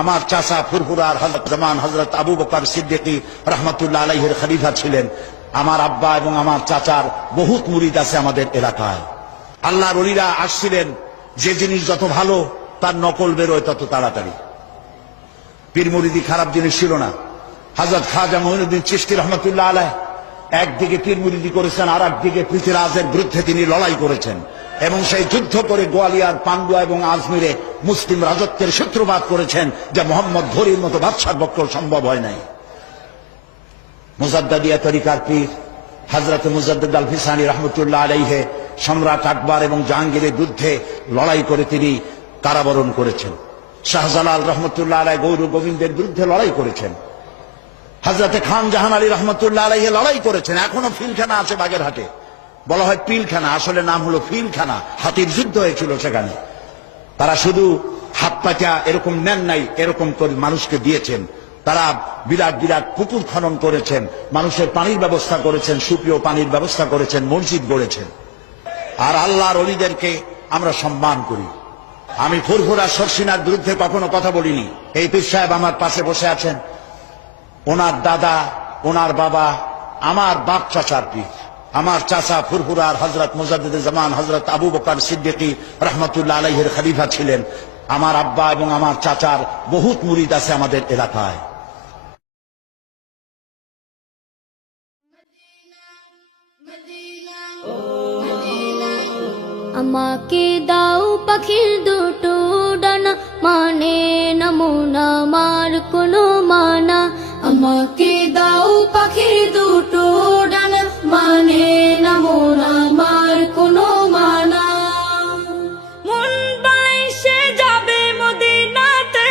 আমার চাচা ফুরফুরার হযরত জামান হযরত আবু বকর সিদ্দিকী রাহমাতুল্লাহ আলাইহির খলিফা ছিলেন। আমার আব্বা এবং আমার চাচার বহুত মুরিদ আছে আমাদের এলাকায়। আল্লাহর ওলিরা আসছিলেন, যে জিনিস যত ভালো তার নকল বেরোয় তত তাড়াতাড়ি। পীর মুরিদি খারাপ জিনিস ছিল না। হযরত খাজা মঈনুদ্দিন চিশতি রহমতুল্লাহ আলাইহ একদিকে পীর মুরিদি করেছেন, আর একদিকে পৃথিরাজের বিরুদ্ধে তিনি লড়াই করেছেন এবং সেই যুদ্ধ করে গোয়ালিয়ার, পান্ডুয়া এবং আজমিরে মুসলিম রাজত্বের সূত্রপাত করেছেন, যা মোহাম্মদ ঘুরির মতো বাদশার পক্ষে সম্ভব হয় নাই। মুজাদ্দিদিয়া তরিকার পীর হযরত মুজাদ্দিদ আল ফিসানি রহমতুল্লাহ আলাইহি সম্রাট আকবর এবং জাহাঙ্গীরের বিরুদ্ধে লড়াই করে তিনি কারাবরণ করেছেন। শাহজালাল রহমতুল্লাহ আলাইহি গৌর গোবিন্দের বিরুদ্ধে লড়াই করেছেন। হযরত খান জাহান আলী রহমতুল্লাহ আলাইহি লড়াই করেছেন। এখনো ফিলখানা আছে বাগেরহাটে, বলা হয় পিলখানা, আসলে নাম হলো ফিলখানা। হাতির যুদ্ধ হয়েছিল সেখানে। তারা শুধু হাত পাটা এরকম নেন নাই, এরকম করে মানুষকে দিয়েছেন। তারা বিরাট বিরাট পুকুর খনন করেছেন, মানুষের পানির ব্যবস্থা করেছেন, সুপ্রিয় পানির ব্যবস্থা করেছেন, মসজিদ গড়েছেন। আর আল্লাহর ওলিদেরকে আমরা সম্মান করি। আমি ফুরফুরা শর্ষিনার বিরুদ্ধে কখনো কথা বলিনি। এই পীর সাহেব আমার পাশে বসে আছেন, ওনার দাদা, ওনার বাবা আমার বাপ চাচার পীর। আমার চাচা ফুরফুরার হযরত মুজাদ্দিদে জামান হযরত আবু বকর সিদ্দিকী রাহমাতুল্লাহ আলাইহির খলিফা ছিলেন। আমার আব্বা এবং আমার চাচার বহুত মুরিদ আছে আমাদের এলাকায়। আমাকে দাও পাখির দুটো ডানা, মানে না মন আমার কোনো মানা। আমাকে দাও পাখির দুটো ডানা, মানে না মন আমার কোনো মানা। মন বাইসে যাবে মদিনাতে,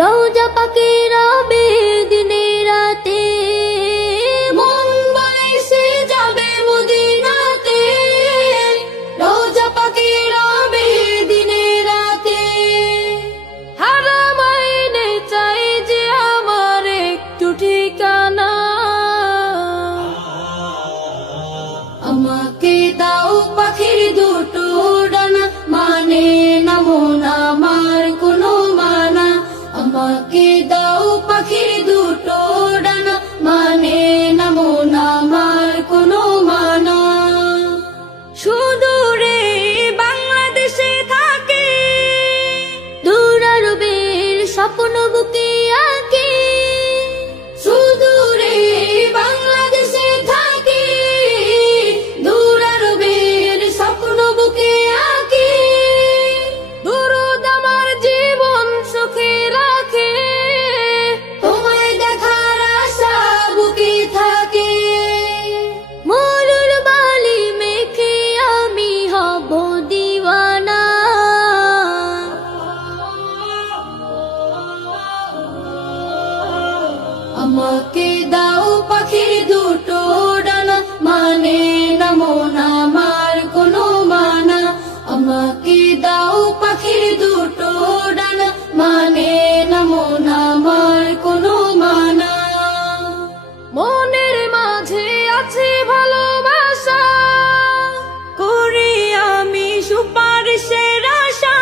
রওজা পাকে রবে দিনে রাতে। মন বাইসে যাবে মদিনাতে, রওজা পাকে রবে দিনে রাতে। হারাম আইনে চাই যে আমার একটু ঠিকানা। আমাকে দাও পাখির দুটো ডানা, মানে না মন আমার কোনো মানা। আমাকে দাও পাখির দুটো ডানা, মানে না মন আমার কোনো মানা। সুদূরে বাংলাদেশে থাকে, দূর আরবের স্বপ্ন বুকে আঁকে। সুদূরে বাংলাদেশে থাকে, দূর আরবের স্বপ্ন বুকে আঁকে। দুরূদ আমার জীবন সুখে রাখে, তোমায় দেখার আশা বুকে থাকে। মরুর বালি মেখে আমি হব দিওয়ানা। আমাকে দাও পাখির দুটো ডানা, মানে না মন আমার কোনো মানা। আমাকে দাও পাখির দুটো ডানা, মানে না মন আমার কোনো মানা। মনের মাঝে আছে ভালোবাসা, করি আমি সুপারিশের আশা।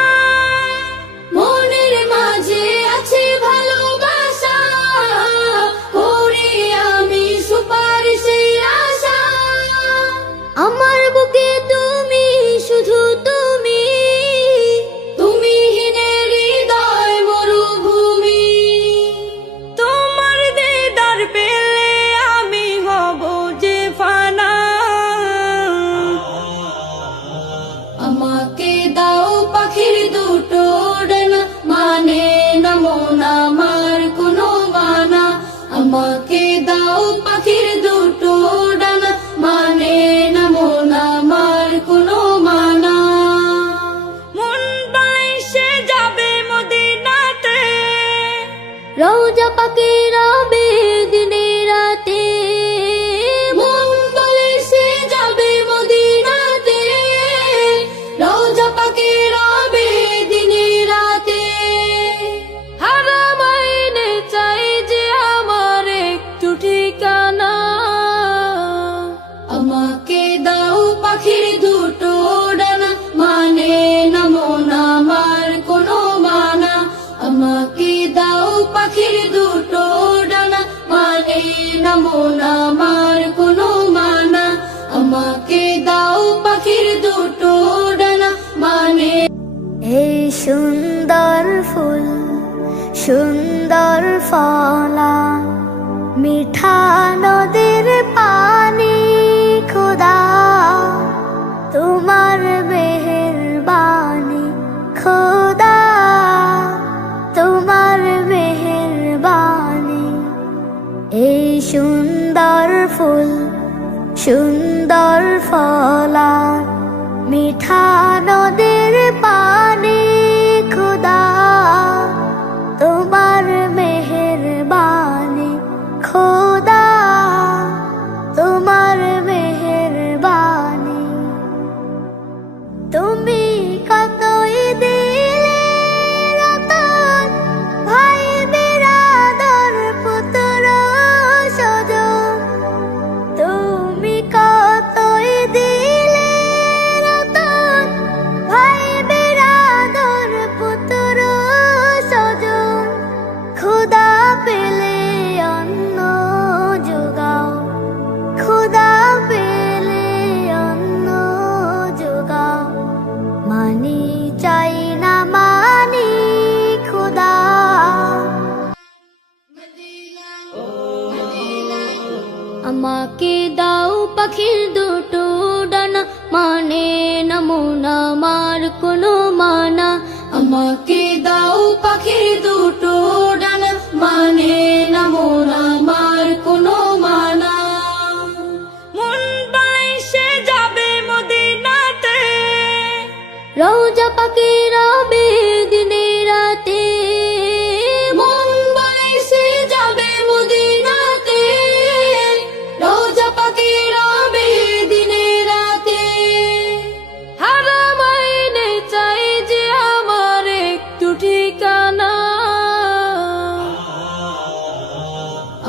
মনের মাঝে আছে ভালোবাসা, করি আমি সুপারিশের আশা। আমার বুকে তুমি, শুধু তুমি, তুমি হীনের হৃদয় মরুভূমি। তোমার দিদার পেলে আমি হব যে ফানা। আমাকে দাও পাখির দুটো ডানা, মানে না মন আমার কোনো মানা। আমাকে দাও পাখির দুটো ডানা, মানে না মন আমার কোনো মানা। মন বাইসে যাবে মদিনাতে, রওজা পাকে রবে দিনে রাতে। মন বাইসে যাবে মদিনাতে, রওজা পাকে রবে দিনে রাতে। হারাম আইনে চাই যে আমার একটু ঠিকানা। আমাকে দাও পাখির দুটো ডানা, মানে না মন আমার কোনো মানা। আমার পাখির দুটো ডানা মানে না মন আমার কোনো মানা আমাকে দাও পাখির দুটো ডানা মানে এই সুন্দর ফুল সুন্দর ফলা মিঠা নদীর পানি খোদা তোমার মেহেরবানি খোদা তোমার মেহেরবানি এই সুন্দর ফুল সুন্দর ফলা মিঠা নদীর পানি খোদা তোমার মেহেরবানি খোদা তোমার মেহেরবানি তুমি কতই দিলে রতন ভাই বিরাদর পুত্র স্বজন তুমি কতই দিলে রতন ভাই বিরাদর পুত্র স্বজন খোদা পেলে অন্ন যোগাও খোদা পেলে অন্ন যোগাও মানি চাই না মানি খোদা আমাকে দাও পাখির দুটো ডানা মানে না মন আমার কোনো মানা আমাকে দাও পাখির দুটো ডানা মানে না মন আমার কোনো মানা মন বাইসে যাবে মদিনাতে রওজা পাখি রবে দিনে রাতে মন বাইসে যাবে মদিনাতে রওজা পাখি রবে দিনে রাতে হারামাইনে চাই যে আমার একটু ঠিকানা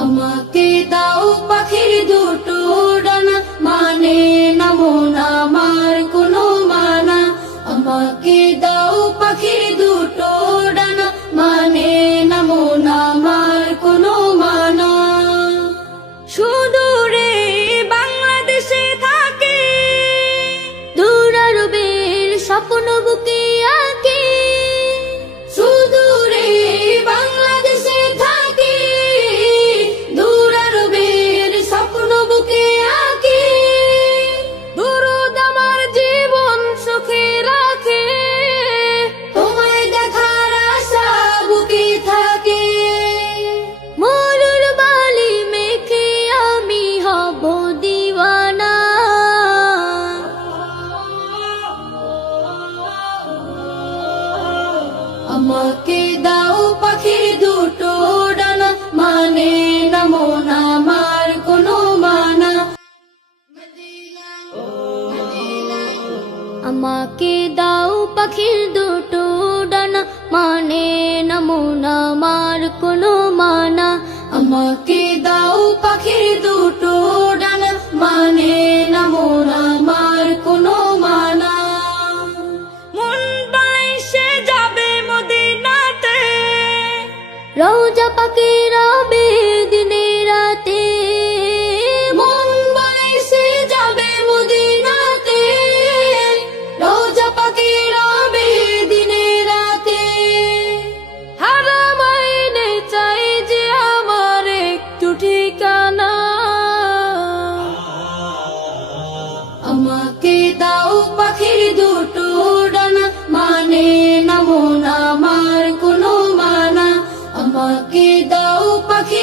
আমাকে দাও পাখির দুটো ডানা মানে না মন আমার কোনো মানা আমাকে দাও পাখির দুটো ডানা মানে না মন আমার কোনো মানা সুদূরে বাংলাদেশে থাকে দূর আরবের স্বপ্ন বুকে আঁকে সুদূরে বাংলাদেশে থাকে দূর আরবের স্বপ্ন বুকে আঁকে দুরুদ আমার জীবন সুখে রাখে তোমায় দেখার আশা বুকে থাকে মৌলুর বালি মেখে আমি হব দিওয়ানা আমাকে দাও পাখির দুটো ডানা মানে না মন আমার কোনো মানা আমাকে দাও পাখির দুটো ডানা মানে না মন আমার কোনো মানা আমাকে দাও পাখির দুটো ডানা মানে না মন আমার কোনো মানা মন বাইসে যাবে মদিনাতে রওজা পাখি রবে দিনে রাতে মন বাইসে যাবে মদিনাতে রওজা পাখি রবে দিনে রাতে হারামাইনে চাই যে আমার একটু ঠিকানা আমাকে দাও পাখির দুটো ডানা মানে না মন আমার কোনো মানা আমাকে দাও পাখির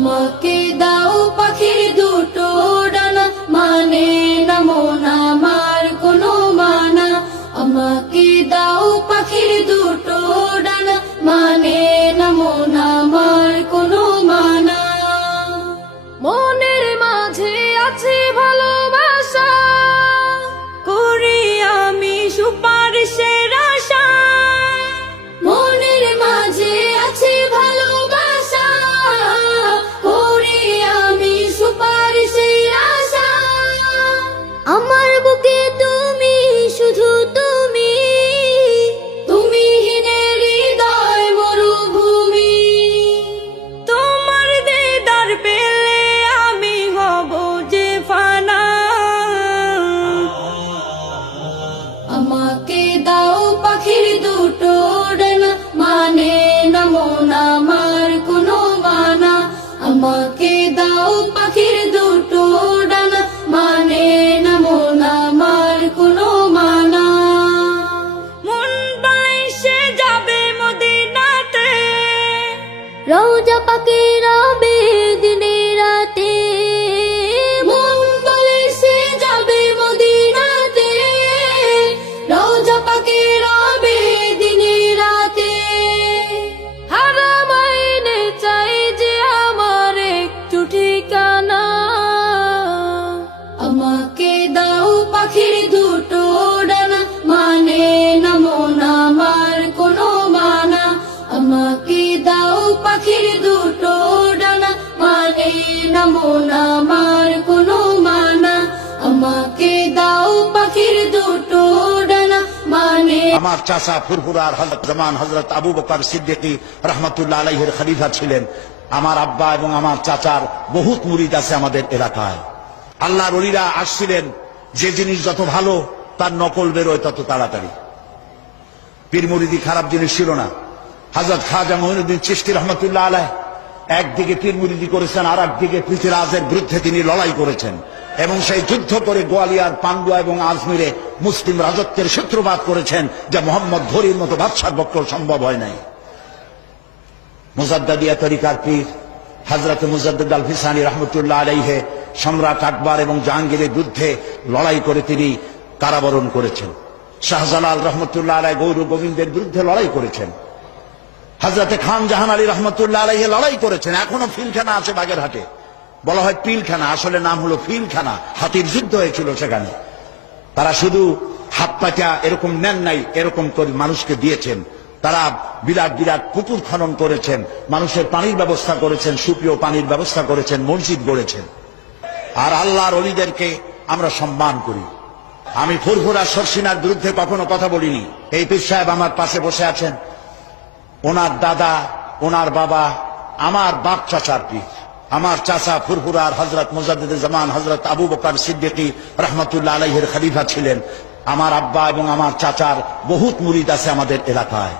আমাকে দাও পাখির দুটো ডানা মানে না মন আমার কোনো মানা আমাকে দাও পাখির দুটো ডানা মানে না মন আমার কোনো মানা মনের মাঝে আছে ভালোবাসা করি আমি সুপারিশের আশা মনের মাঝে আছে ভালোবাসা করি আমি সুপারিশের আশা আমার বুকে তুমি শুধু তুমি তুমি হীনের হৃদয় মরুভূমি তোমার দিদার পেলে আমি হব যে ফানা আমাকে দাও পাখির দুটো ডানা মানে না মন আমার কোনো মানা আমাকে দাও পাখির দুটো ডানা মানে না মন আমার কোনো মানা মন বাইসে যাবে মদিনাতে রওজা পাকে রবে দিনে রাতে মন বাইসে যাবে মদিনাতে রওজা পাকে রবে দিনে রাতে হারামাইনে চাই যে আমার একটু ঠিকানা আমাকে দাও পাখির দুটো ডানা মানে না মন আমার কোনো মানা আমাকে দাও পাখির দুটো ডানা মানে না মন আমার কোনো মানা আমাকে দাও পাখির দুটো ডানা মানে আমার চাচা ফুরফুরার হযরত জামান হযরত আবু বকর সিদ্দিকী রাহমাতুল্লাহ আলাইহির খলিফা ছিলেন আমার আব্বা এবং আমার চাচার বহুত মুরিদ আছে আমাদের এলাকায় আল্লাহর ওলিরা আসছিলেন যে জিনিস যত ভালো তার নকল বেরোয় তত তাড়াতাড়ি পীর মুরিদি খারাপ জিনিস ছিল না হযরত খাজা মঈনুদ্দিন চিশতি রহমাতুল্লাহ আলাইহ একদিকে পীর মুরিদি করেছেন আর একদিকে পৃথিরাজের বিরুদ্ধে তিনি লড়াই করেছেন এবং সেই যুদ্ধ করে গোয়ালিয়ার পান্ডুয়া এবং আজমিরে মুসলিম রাজত্বের সূত্রপাত করেছেন যা মোহাম্মদ ঘড়ির মতো বাদশার পক্ষে সম্ভব হয় নাই মুজাদ্দাদিয়া তরিকার পীর হযরত মুজাদ্দিদ আল ফিসানি রহমতুল্লাহ আলাইহে সম্রাট আকবর এবং জাহাঙ্গীরের বিরুদ্ধে লড়াই করে তিনি কারাবরণ করেছেন শাহজালাল রহমতুল্লাহ আলাই গৌর গোবিন্দের বিরুদ্ধে লড়াই করেছেন হযরতে খান জাহান আলী রহমতুল্লাহ আলাইহি লড়াই করেছেন এখনো ফিলখানা আছে বাগেরহাটে বলা হয় পিলখানা আসলে নাম হলো ফিলখানা হাতির যুদ্ধ হয়েছিল সেখানে তারা শুধু হাত পাটা এরকম নেন নাই এরকম করে মানুষকে দিয়েছেন তারা বিরাট বিরাট পুকুর খনন করেছেন মানুষের পানির ব্যবস্থা করেছেন সুপেয় পানির ব্যবস্থা করেছেন মসজিদ গড়েছেন আর আল্লাহর ওলিদেরকে আমরা সম্মান করি আমি ফুরফুরা শর্ষিনার বিরুদ্ধে কখনো কথা বলিনি এই পীর সাহেব আমার পাশে বসে আছেন ওনার দাদা ওনার বাবা আমার বাপ চাচার পীর আমার চাচা ফুরফুরার হযরত মুজাদ্দিদ জামান হযরত আবু বকর সিদ্দিকী রাহমাতুল্লাহ আলাইহির খলিফা ছিলেন আমার আব্বা এবং আমার চাচার বহুত মুরিদ আছে আমাদের এলাকায়